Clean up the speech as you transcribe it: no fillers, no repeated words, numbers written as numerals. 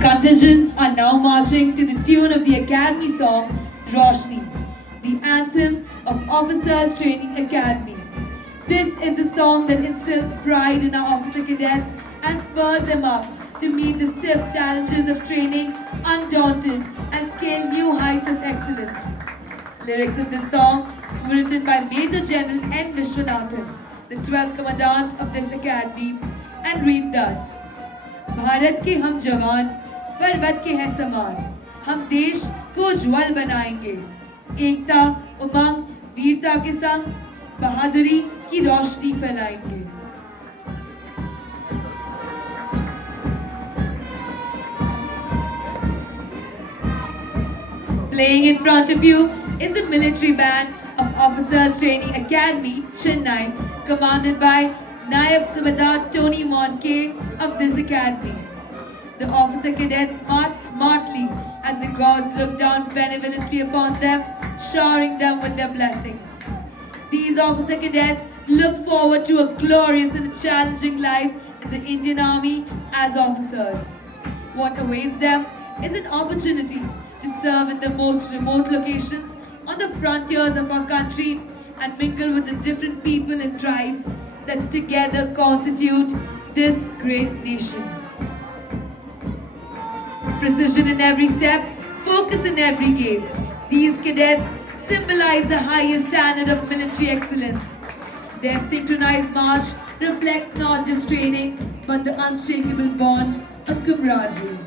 Contingents are now marching to the tune of the Academy song Roshni, the anthem of Officers Training Academy. This is the song that instills pride in our officer cadets and spurs them up to meet the stiff challenges of training undaunted and scale new heights of excellence. Lyrics of this song were written by Major General N. Vishwanathan, the 12th Commandant of this academy, and read thus. Bharat के हम जवान पर्वत के हैं समान, हम देश को ज्वल बनाएंगे, एकता उमंग वीरता के संग बहादुरी की रोशनी फैलाएंगे. Playing in front of you is the military band of Officers Training Academy, Chennai, commanded by Naib Subedar Tony Monke of this academy. The officer cadets march smartly as the gods look down benevolently upon them, showering them with their blessings. These officer cadets look forward to a glorious and challenging life in the Indian Army as officers. What awaits them is an opportunity to serve in the most remote locations on the frontiers of our country and mingle with the different people and tribes that together constitute this great nation. Precision in every step, focus in every gaze. These cadets symbolize the highest standard of military excellence. Their synchronized march reflects not just training, but the unshakable bond of camaraderie.